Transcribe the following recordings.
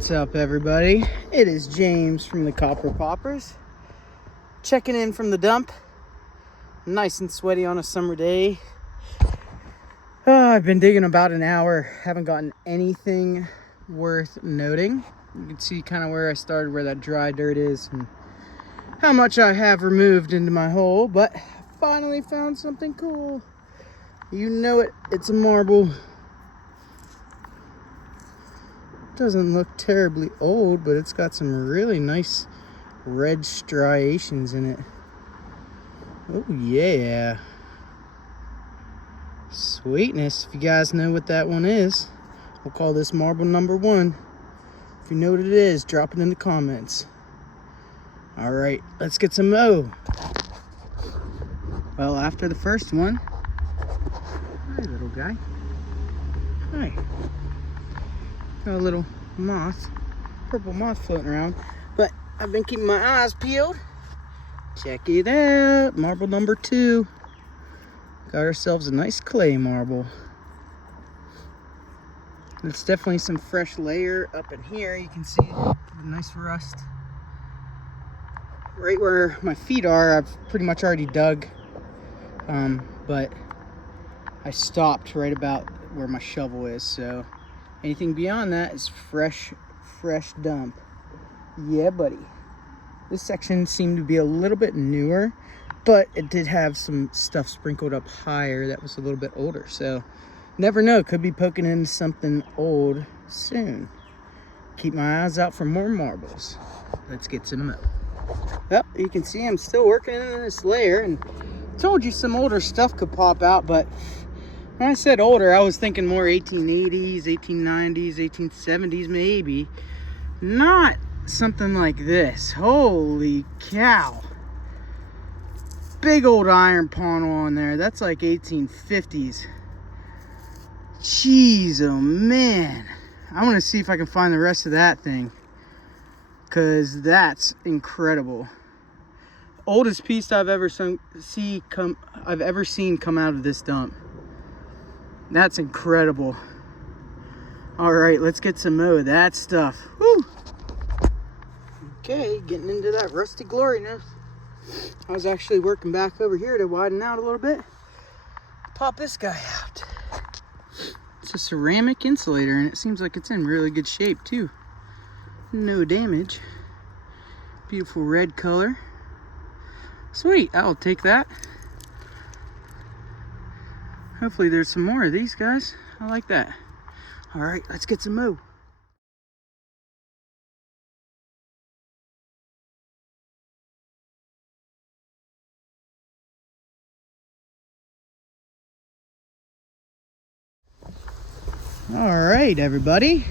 What's up, everybody? It is James from the Copper Poppers, checking in from the dump. Nice and sweaty on a summer day. I've been digging about an hour, haven't gotten anything worth noting. You can see kind of where I started, where that dry dirt is, and how much I have removed into my hole, but I finally found something cool. You know it, it's a marble. Doesn't look terribly old, but it's got some really nice red striations in it. Oh yeah, sweetness. If you guys know what that one is, we'll call this marble number 1. If you know what it is, drop it in the comments. All right, let's get some mo. Well, after the first one, hi little guy, hi. Got a little moth, purple moth floating around, but I've been keeping my eyes peeled. Check it out, marble number 2. Got ourselves a nice clay marble. There's definitely some fresh layer up in here. You can see the nice rust. Right where my feet are, I've pretty much already dug, but I stopped right about where my shovel is, so anything beyond that is fresh dump. Yeah, buddy. This section seemed to be a little bit newer, but it did have some stuff sprinkled up higher that was a little bit older, so never know, could be poking into something old soon. Keep my eyes out for more marbles. Let's get some mo. Well, you can see I'm still working in this layer, and told you some older stuff could pop out, but when I said older, I was thinking more 1880s, 1890s, 1870s maybe. Not something like this. Holy cow. Big old iron ponnel on there. That's like 1850s. Jeez, oh man. I want to see if I can find the rest of that thing, because that's incredible. Oldest piece I've ever seen come out of this dump. That's incredible. All right, let's get some more of that stuff. Woo! Okay, getting into that rusty glory now. I was actually working back over here to widen out a little bit. Pop this guy out. It's a ceramic insulator, and it seems like it's in really good shape too. No damage. Beautiful red color. Sweet, I'll take that. Hopefully there's some more of these guys. I like that. All right, let's get some mo. All right, everybody.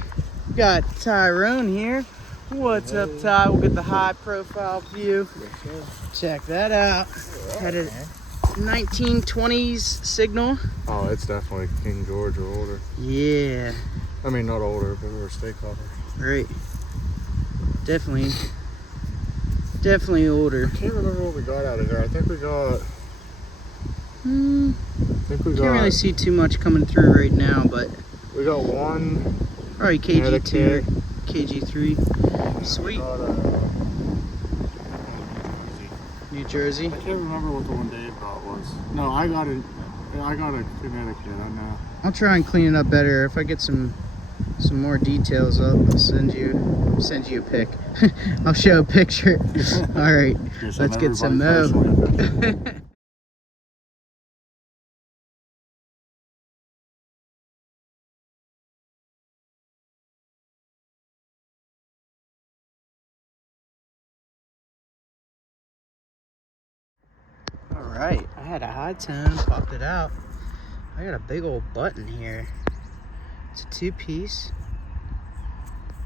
We got Tyrone here. What's up, Ty? We'll get the high profile view. Check that out. Had a 1920s signal. Oh, it's definitely King George or older. Yeah. I mean, not older, but we're a state copper. Right. Definitely older. I can't remember what we got out of here. I think we got. Can't really see too much coming through right now, but we got one. Probably KG2 or KG3. Sweet. Got, New Jersey. I can't remember what the one Dave brought was. No, I got a Connecticut. I know. I'll try and clean it up better. If I get some more details, I'll send you a pic. I'll show a picture. All right, let's get some mo. All right, I had a high tone, popped it out. I got a big old button here. It's a 2-piece.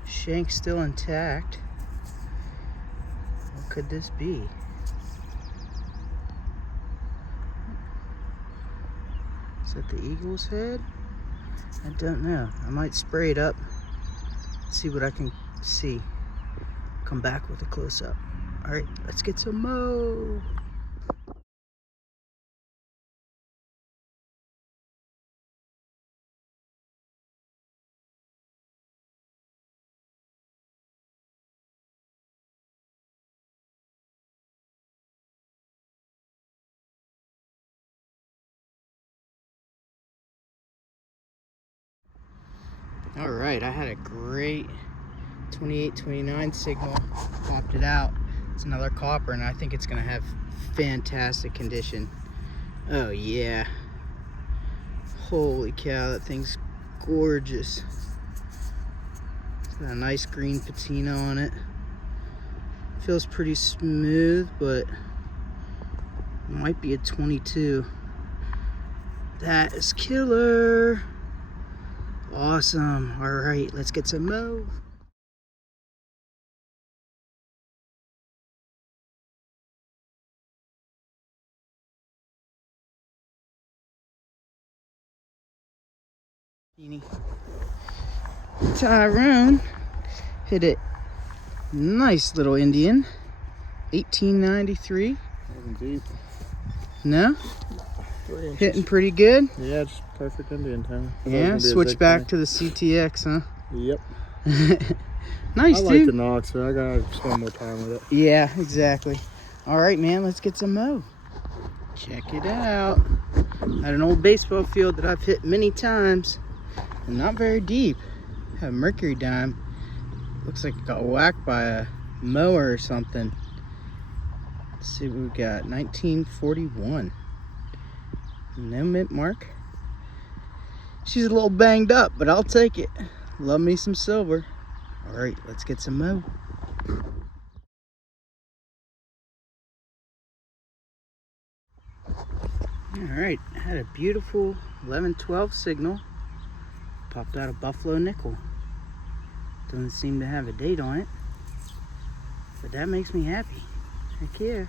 Shank still intact. What could this be? Is that the eagle's head? I don't know. I might spray it up, see what I can see. Come back with a close-up. All right, let's get some mo. All right, I had a great 28-29 signal. Popped it out. It's another copper, and I think it's gonna have fantastic condition. Oh yeah. Holy cow, that thing's gorgeous. It's got a nice green patina on it. Feels pretty smooth, but might be a 22. That is killer. Awesome. All right, let's get some mo. Tyrone hit it. Nice little Indian. 1893. Wasn't deep. No? Hitting pretty good. Yeah, just perfect Indian time. Yeah, switch back to the CTX, huh? Yep. Nice, I dude. like the Nox, but I gotta spend more time with it. Yeah, exactly. All right, man, let's get some mo. Check it out. At an old baseball field that I've hit many times, and not very deep. Have a mercury dime. Looks like it got whacked by a mower or something. Let's see what we got. 1941. No mint mark. She's a little banged up, but I'll take it. Love me some silver. All right, let's get some mo. All right, I had a beautiful 11-12 signal. Popped out a Buffalo nickel. Doesn't seem to have a date on it, but that makes me happy. Heck yeah.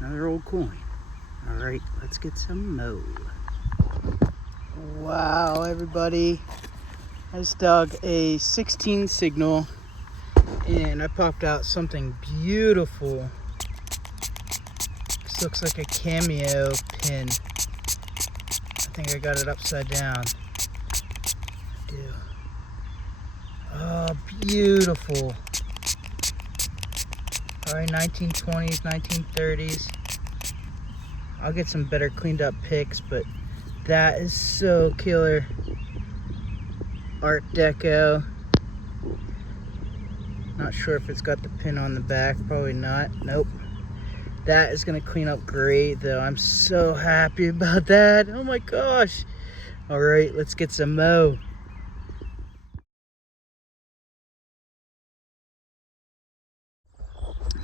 Another old coin. All right, let's get some mo. Wow, everybody. I just dug a 16 signal and I popped out something beautiful. This looks like a cameo pin. I think I got it upside down. I do. Oh, beautiful. Probably 1920s, 1930s. I'll get some better cleaned up pics, but that is so killer. Art Deco. Not sure if it's got the pin on the back. Probably not. Nope. That is gonna clean up great though. I'm so happy about that. Oh my gosh. All right, let's get some mo.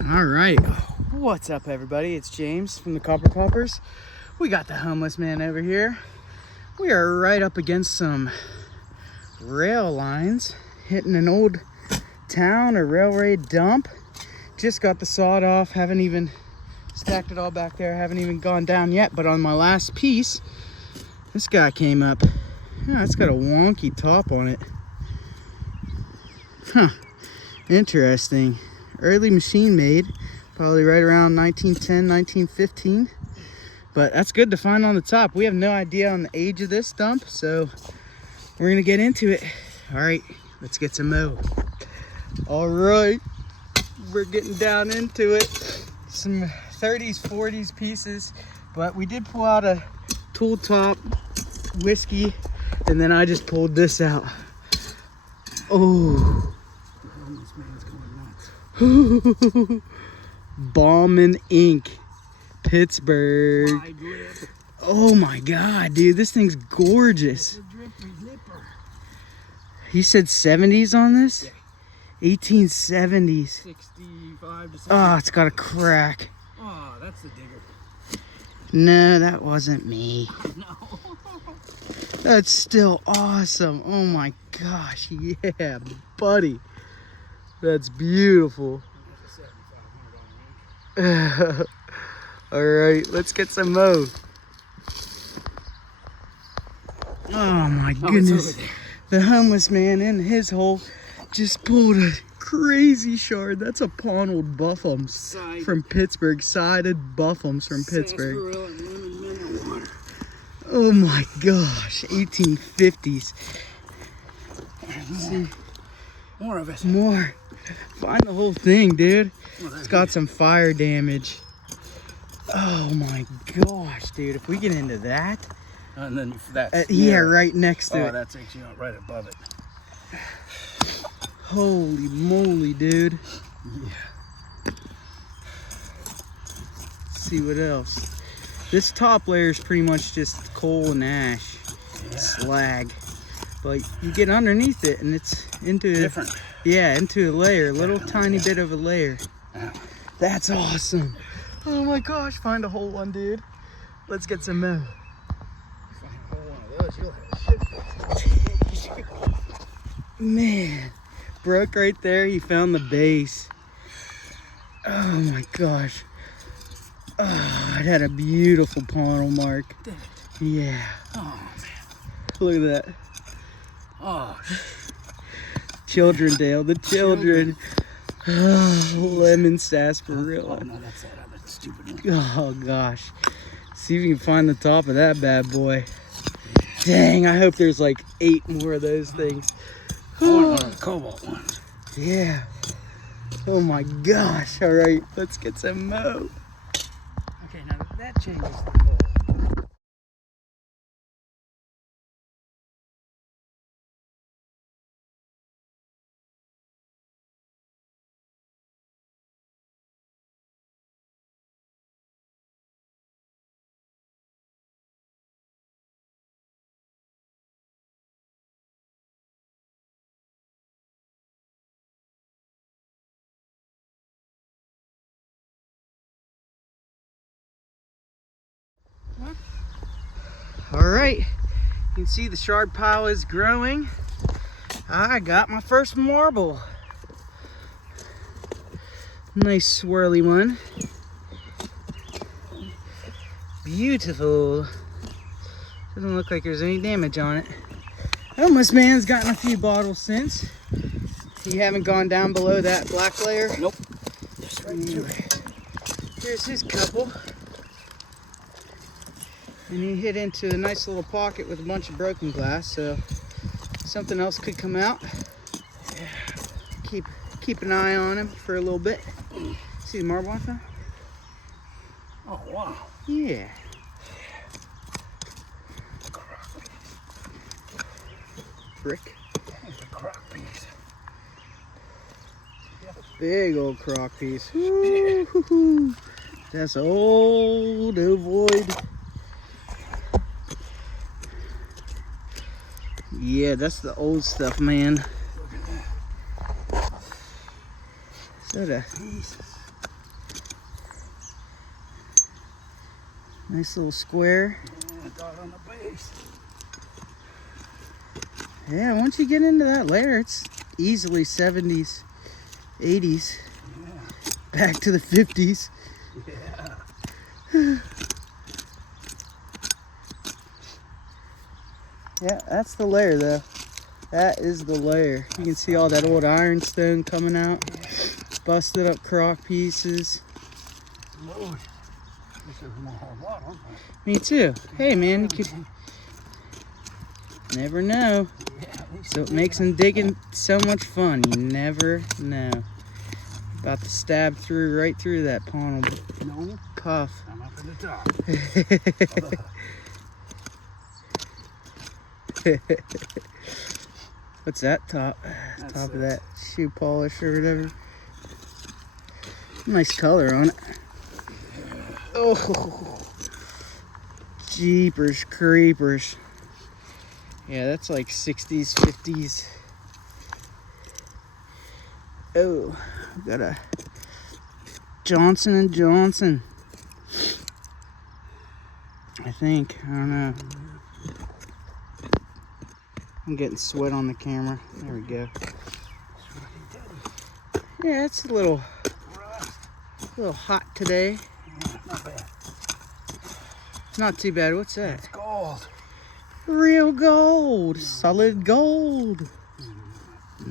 All right. What's up, everybody? It's James from the Copper Poppers. We got the homeless man over here. We are right up against some rail lines, hitting an old town or railway dump. Just got the sawed off, haven't even stacked it all back there, haven't even gone down yet, but on my last piece, this guy came up. Yeah, it's got a wonky top on it. Huh, interesting. Early machine made, probably right around 1910, 1915. But that's good to find on the top. We have no idea on the age of this dump, so we're gonna get into it. All right, let's get some mo. All right, we're getting down into it. Some 30s, 40s pieces, but we did pull out a tool top whiskey, and then I just pulled this out. Oh, this man's going nuts. Bauman Inc. Pittsburgh. Oh my God, dude, this thing's gorgeous. He said 70s on this? 1870s. 65 to 70. Oh, it's got a crack. Oh, that's the digger. No, that wasn't me. No. That's still awesome. Oh my gosh, yeah, buddy. That's beautiful. All right, let's get some mo. Oh my goodness. The homeless man in his hole just pulled a crazy shard. That's a Ponnold Buffums from Pittsburgh. Sided Buffums from Pittsburgh. Oh my gosh, 1850s. See, More of it. more. Find the whole thing, dude. It's got some fire damage. Oh my gosh, dude. If we get into that, And then that's yeah, right next to oh, it. that's actually right above it. Holy moly, dude. Yeah. Let's see what else. This top layer is pretty much just coal and ash, slag. But you get underneath it and it's into Different. Yeah, into a layer, little tiny bit of a layer. Yeah. That's awesome. Oh my gosh, find a whole one, dude. Let's get some more. Find a whole one of those, you'll have shit. Man, Brooke right there, he found the base. Oh my gosh. Oh, it had a beautiful pommel mark. Did it? Yeah. Oh, Look at that. oh, Children, Dale, the children. Oh, lemon sarsaparilla. oh no, that's that other stupid one. Oh gosh. See if we can find the top of that bad boy. Dang, I hope there's like 8 more of those things. I want one of the cobalt ones. Yeah. Oh my gosh. All right, let's get some more. Okay, now that changes the goal. All right, you can see the shard pile is growing. I got my first marble. Nice swirly one. Beautiful. Doesn't look like there's any damage on it. Oh, this man's gotten a few bottles since. You haven't gone down below that black layer? Nope. Just right through it. Here's his couple. And he hit into a nice little pocket with a bunch of broken glass, so something else could come out. Keep an eye on him for a little bit. See the marble I found? Oh, wow. Yeah. Brick. There's a crock piece. Big old crock piece. Woo-hoo-hoo. That's old ovoid. Yeah, that's the old stuff, man. So nice little square. Yeah, dot on the base. Yeah, once you get into that layer, it's easily 70s, 80s, back to the 50s. Yeah. Yeah, that's the layer though. That is the layer. You can see all that old ironstone coming out. Busted up crock pieces. Lord. This is more hard water. Me too. Hey man, you could never know. Yeah, at least So it makes them digging so much fun. You never know. About to stab through right through that pommel no, puff. I'm up in the top. What's that top? That's Top of it. that shoe polish or whatever. Nice color on it. Oh, jeepers creepers. Yeah, that's like 60s, 50s. Oh, got a Johnson & Johnson. I think, I don't know. I'm getting sweat on the camera. There we go. Yeah, it's a little hot today. Yeah, not bad. Not too bad. What's that? It's gold. Real gold. Solid gold.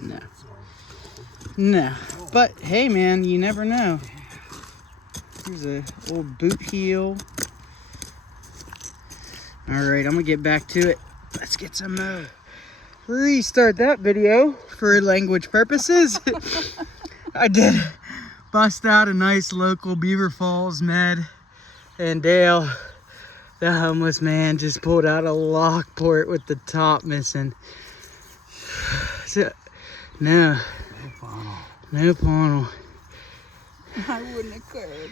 No. No. But hey man, you never know. Here's a old boot heel. Alright, I'm gonna get back to it. Let's get some more. Restart that video for language purposes. I did bust out a nice local Beaver Falls med, and Dale, The homeless man just pulled out a Lockport with the top missing. So, no funnel. I wouldn't have cared.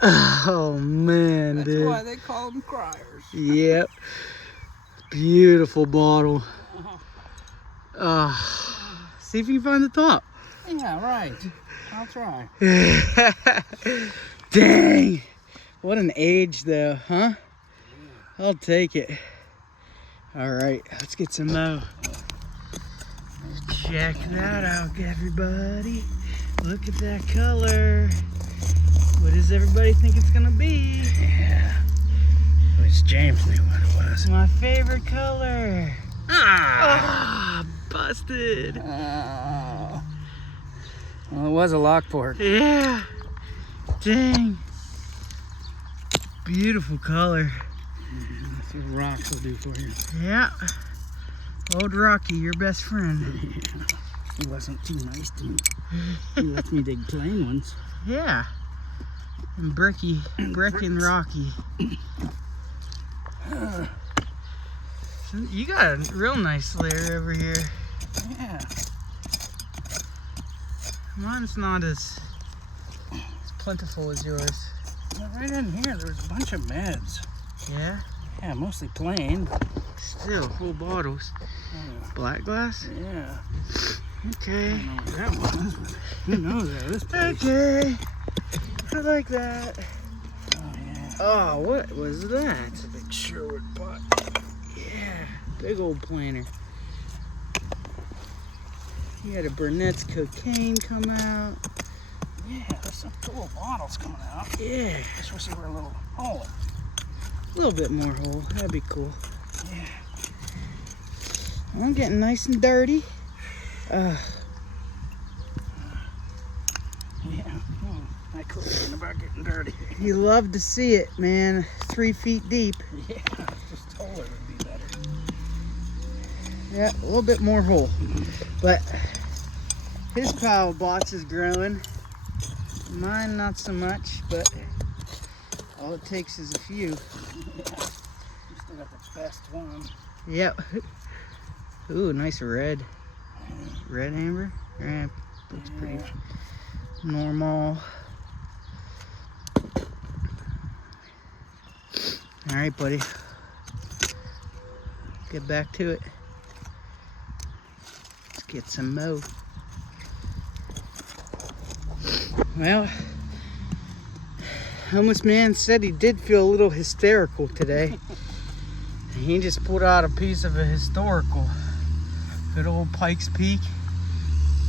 Oh man, That's dude. why they call them criers. Yep. Beautiful bottle. See if you can find the top. Yeah, right. I'll try. Dang. What an age though, huh? I'll take it. All right, let's get some more. Check that out, everybody. Look at that color. What does everybody think it's gonna be? Yeah. At least James knew what it was. It's my favorite color. Ah! Busted. Oh. Well, it was a Lockport. Yeah. Dang. Beautiful color. That's what rocks will do for you. Yeah. Old Rocky, your best friend. He wasn't too nice to me. He lets me dig plain ones. Yeah. And Brecky and Rocky. So you got a real nice layer over here. Yeah. Mine's not as plentiful as yours. Well, right in here, there was a bunch of meds. Yeah? Yeah, mostly plain. Still, full bottles. Black glass? Yeah. Okay. I don't know what that was, but who knows that this place. Okay. I like that. Oh, yeah. Oh, what was that? It's a big Sherwood pot. Yeah, big old planter. You had a Burnett's cocaine come out. Yeah, there's some cool bottles coming out. Yeah, Just wish they were a little whole. a little bit more whole. That'd be cool. Yeah. I'm getting nice and dirty. Yeah. I quit thinking about getting dirty. You love to see it, man. 3 feet deep. Yeah, just taller would be better. Yeah, a little bit more whole. But his pile of bots is growing. Mine not so much, but all it takes is a few. Yeah. You still got the best one. Yep. Ooh, nice red. Red amber? Yeah, looks pretty normal. All right, buddy. Get back to it. Let's get some more. Well, homeless man said he did feel a little hysterical today. He just pulled out a piece of a historical. Good old Pikes Peak.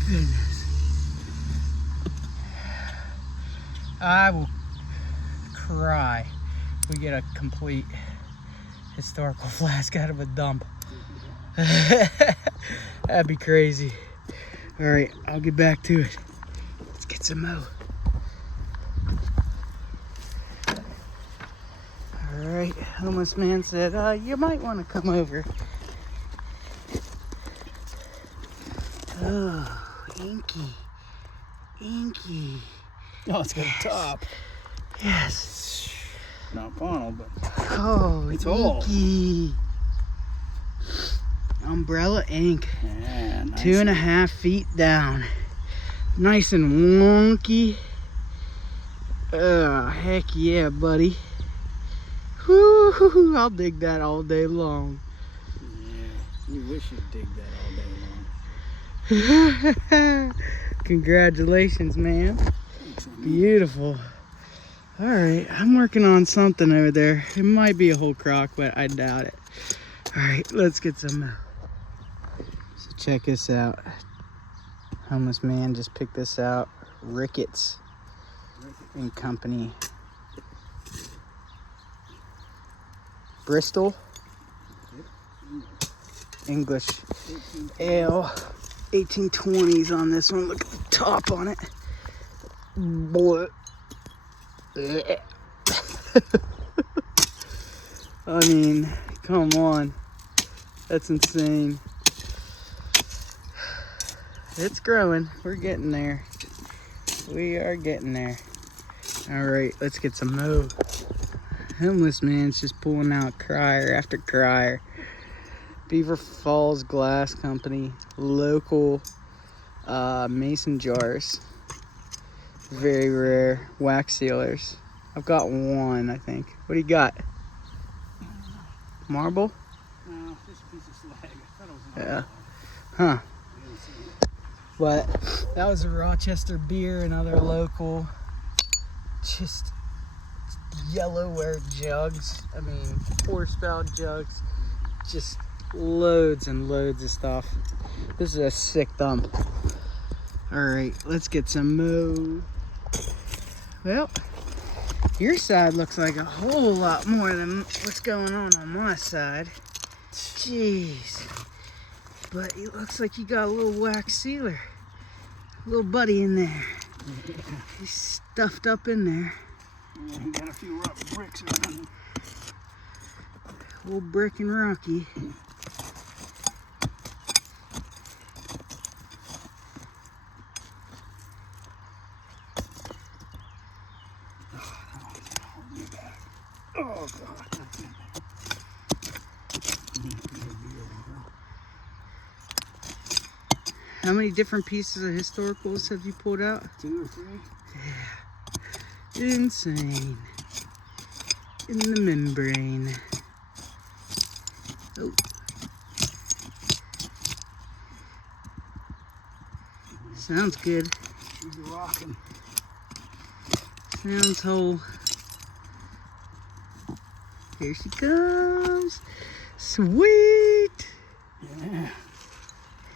Goodness. I will cry if we get a complete historical flask out of a dump. That'd be crazy. All right, I'll get back to it. Let's get some more. All right, homeless man said, you might want to come over. Oh, inky. Inky. Oh, it's got a top. Yes. Not funnel, but Oh, It's whole. inky. Umbrella ink. yeah, nice. 2.5 feet down. Nice and wonky. Oh, heck yeah, buddy. Woo, I'll dig that all day long. Yeah, you wish you'd dig that all day long. Congratulations, man. Thanks, man. Beautiful. All right, I'm working on something over there. It might be a whole crock, but I doubt it. All right, let's get some. So check this out. Homeless man just picked this out. Ricketts and Company. Bristol. English ale. 1820s on this one. Look at the top on it. Boy. I mean, come on. That's insane. It's growing. We're getting there. We are getting there. All right, let's get some more. Homeless man's just pulling out crier after crier. Beaver Falls Glass Company, local mason jars. Very rare wax sealers. I've got one, I think. What do you got? Marble? No, just a piece of slag. I thought it was an Yeah. Huh. But that was a Rochester beer, another local. Just yellowware jugs. I mean, quarter spout jugs. Just loads and loads of stuff. This is a sick thumb. Alright, let's get some more. Well, your side looks like a whole lot more than what's going on my side. Jeez. But it looks like you got a little wax sealer. Little buddy in there. He's stuffed up in there. Yeah, he got a few rough bricks around. Old Brick and Rocky. Oh, God. How many different pieces of historicals have you pulled out? 2 or 3? Yeah. Insane. In the membrane. Oh. Sounds good. She's rocking. Sounds whole. Here she comes. Sweet. Yeah.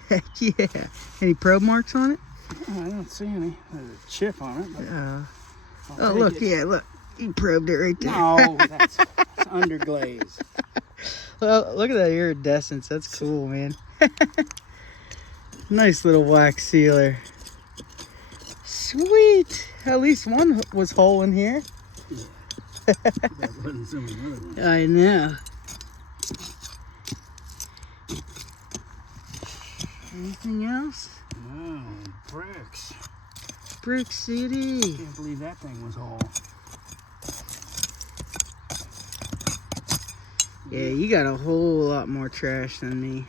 Heck yeah. Any probe marks on it? Oh, I don't see any. There's a chip on it. But Oh, take look, it. yeah, look. He probed it right there. No, that's underglaze. Well, look at that iridescence. That's cool, man. Nice little wax sealer. Sweet. At least one was whole in here. That wasn't some of the other ones. I know. Anything else? Oh, bricks. Brick City. Can't believe that thing was whole. Yeah, you got a whole lot more trash than me.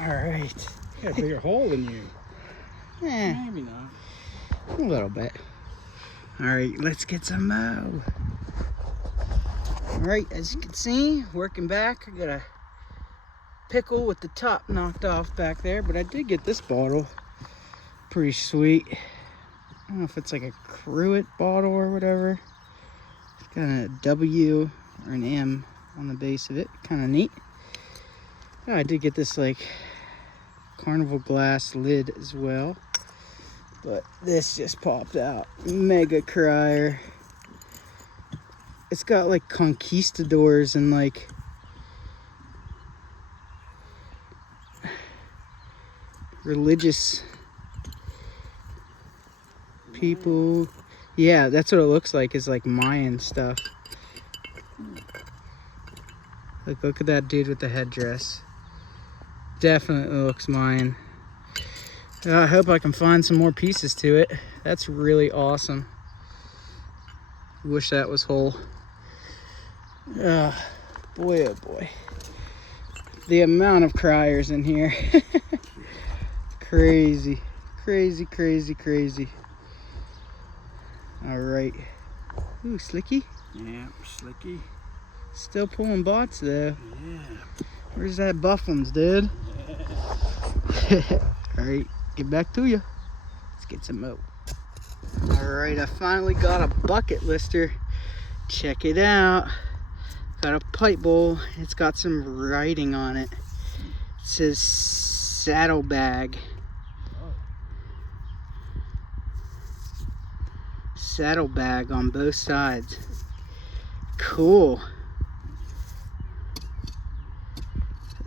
All right. Got a bigger hole than you. Eh, Maybe not. a little bit. All right, let's get some mo. All right, as you can see, working back, I got a pickle with the top knocked off back there, but I did get this bottle. Pretty sweet. I don't know if it's like a Cruet bottle or whatever. It's got a W or an M on the base of it. Kind of neat. Yeah, I did get this like Carnival glass lid as well. But this just popped out. Mega crier. It's got like conquistadors and like religious people. Yeah, that's what it looks like, is like Mayan stuff. Like, look at that dude with the headdress. Definitely looks Mayan. I hope I can find some more pieces to it. That's really awesome. Wish that was whole. Boy, oh boy. The amount of criers in here. Crazy. Crazy, crazy, crazy. All right. Ooh, Slicky. Yeah, slicky. Still pulling bots though. Yeah. Where's that Buffins, dude? All right, get back to you. Let's get some more. All right, I finally got a bucket lister. Check it out. Got a pipe bowl. It's got some writing on it. It says saddlebag. Saddlebag on both sides. Cool.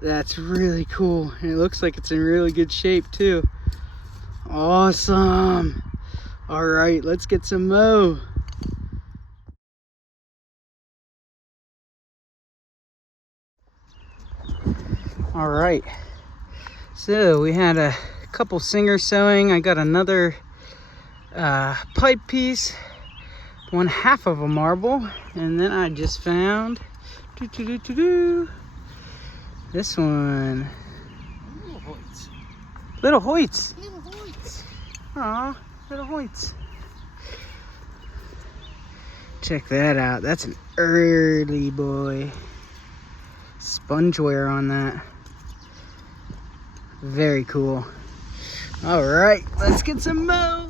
That's really cool. And it looks like it's in really good shape too. Awesome. All right, let's get some mo. All right. So we had a couple singer sewing. I got another pipe piece, 1/2 of a marble, and then I just found this one. Little Hoyts. Little Hoyts. Little Hoyts. Aw, little Hoyts. Check that out. That's an early boy. Sponge wear on that. Very cool. All right, let's get some mo.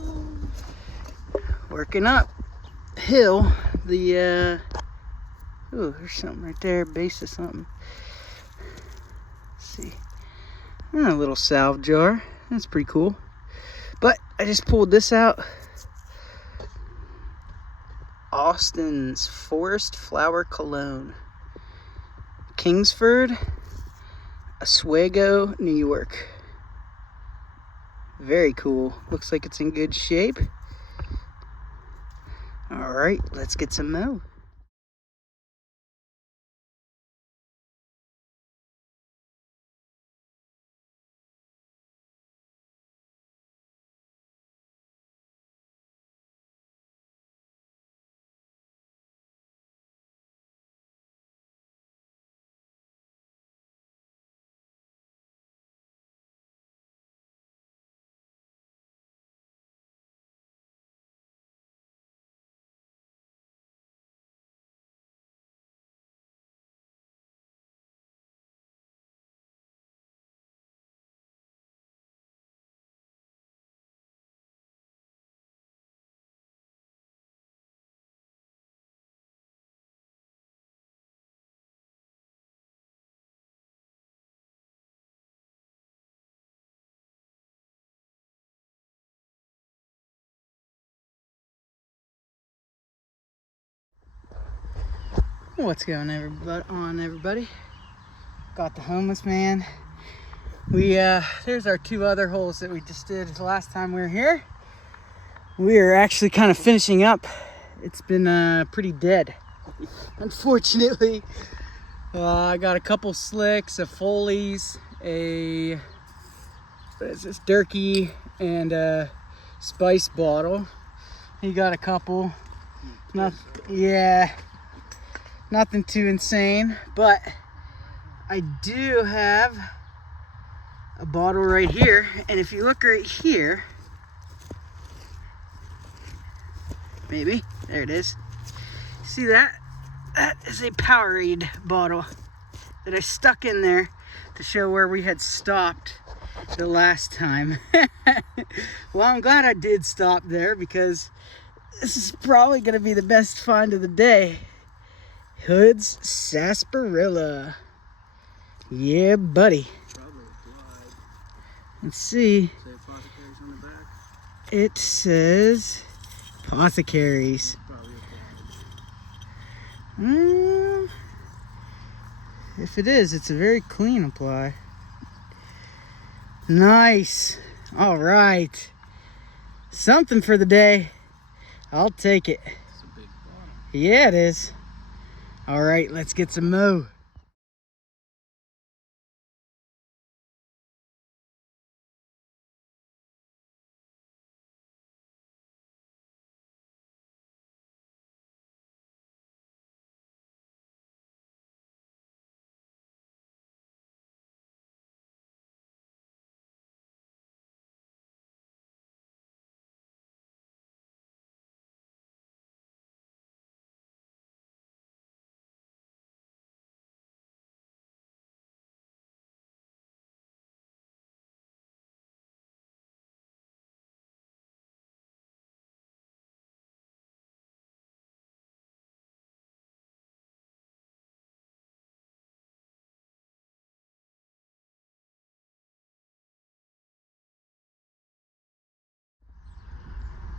Working up hill. The ooh, there's something right there. Base of something. Let's see. A little salve jar. That's pretty cool. But I just pulled this out. Austin's Forest Flower Cologne. Kingsford, Oswego, New York. Very cool. Looks like it's in good shape. All right, let's get some mo. What's going on, everybody? Got the homeless man. There's our 2 other holes that we just did the last time we were here. We are actually kind of finishing up. It's been pretty dead, unfortunately. I got a couple slicks, a Foley's, what is this, Durkee, and a spice bottle. He got a couple. Nothing too insane, but I do have a bottle right here, and if you look right here, maybe, there it is. See that? That is a Powerade bottle that I stuck in there to show where we had stopped the last time. Well, I'm glad I did stop there because this is probably gonna be the best find of the day. Hood's Sarsaparilla. Yeah, buddy. Probably applied. Let's see. Say Apothecaries on the back. It says Apothecaries. Probably applied. If it is, it's a very clean apply. Nice. All right. Something for the day. I'll take it. It's a big bottle. Yeah, it is. All right, let's get some mo.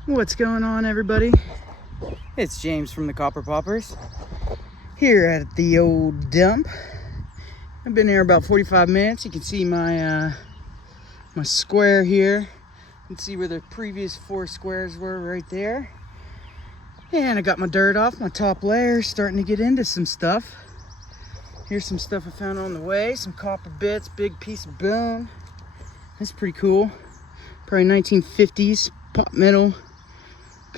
What's going on, everybody? It's James from the Copper Poppers here at the old dump. I've been here about 45 minutes. You can see my my square here. You can see where the previous 4 squares were right there. And I got my dirt off my top layer, starting to get into some stuff. Here's some stuff I found on the way, some copper bits, big piece of bone. That's pretty cool. Probably 1950s pot metal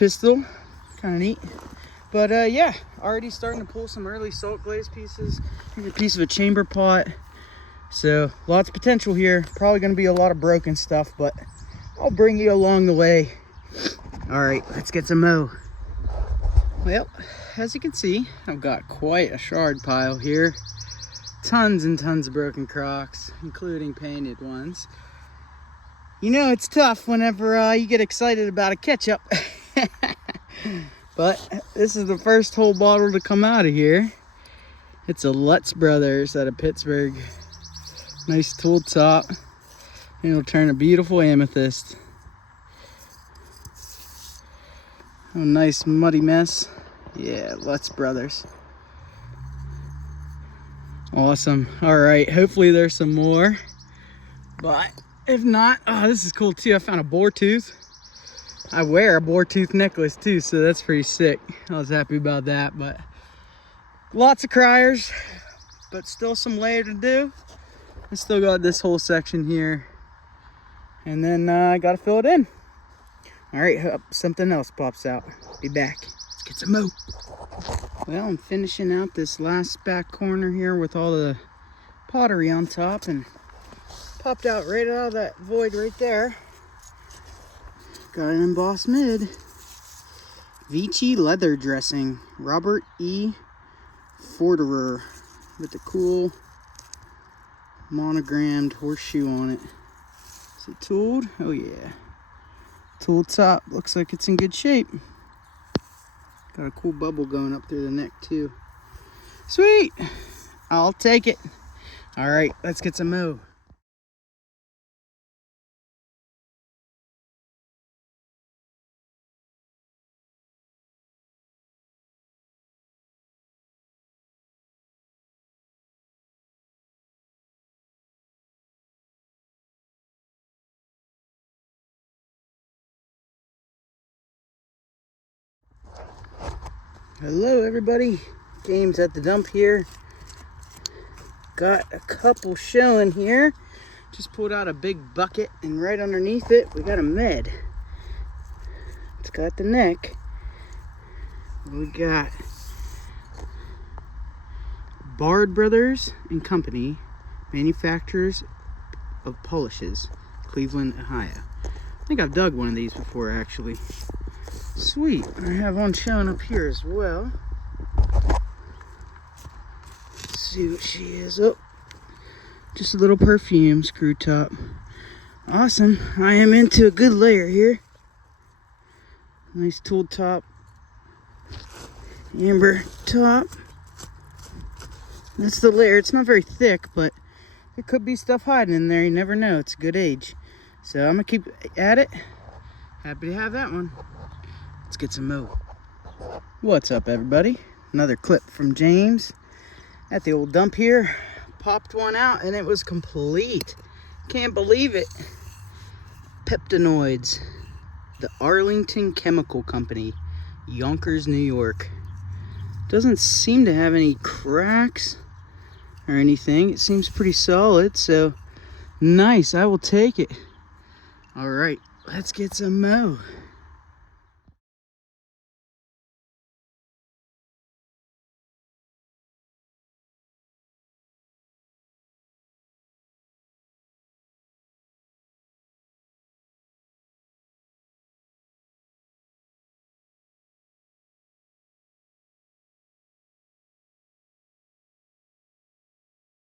pistol, kind of neat. But yeah, already starting to pull some early salt glaze pieces. Here's a piece of a chamber pot. So lots of potential here. Probably gonna be a lot of broken stuff, but I'll bring you along the way. All right, let's get some mow. Well, as you can see, I've got quite a shard pile here. Tons and tons of broken crocks, including painted ones. You know, it's tough whenever you get excited about a catch-up. But this is the first whole bottle to come out of here. It's a Lutz Brothers out of Pittsburgh. Nice tool top. And it'll turn a beautiful amethyst. Oh, nice muddy mess. Yeah, Lutz Brothers. Awesome. All right, hopefully there's some more. But if not, oh, this is cool too. I found a boar tooth. I wear a boar tooth necklace too, so that's pretty sick. I was happy about that, but lots of criers, but still some layer to do. I still got this whole section here, and then I gotta fill it in. All right, something else pops out. Be back. Let's get some mow. Well, I'm finishing out this last back corner here with all the pottery on top, and popped out right out of that void right there. Got an embossed mid. Vici leather dressing. Robert E. Forderer with the cool monogrammed horseshoe on it. Is it tooled? Oh yeah. Tool top, looks like it's in good shape. Got a cool bubble going up through the neck too. Sweet, I'll take it. All right, let's get some mow. Hello everybody, James at the dump here. Got a couple showing here. Just pulled out a big bucket, and right underneath it we got a med. It's got the neck. We got Bard Brothers and Company, manufacturers of polishes, Cleveland, Ohio. I think I've dug one of these before actually. Sweet, I have one showing up here as well. Let's see what she is. Oh, just a little perfume screw top. Awesome, I am into a good layer here. Nice tool top. Amber top. That's the layer. It's not very thick, but there could be stuff hiding in there. You never know. It's a good age. So I'm gonna keep at it. Happy to have that one. Let's get some mow. What's up everybody? Another clip from James at the old dump here. Popped one out and it was complete. Can't believe it. Peptinoids. The Arlington Chemical Company, Yonkers, New York. Doesn't seem to have any cracks or anything. It seems pretty solid, so nice. I will take it. All right, let's get some mow.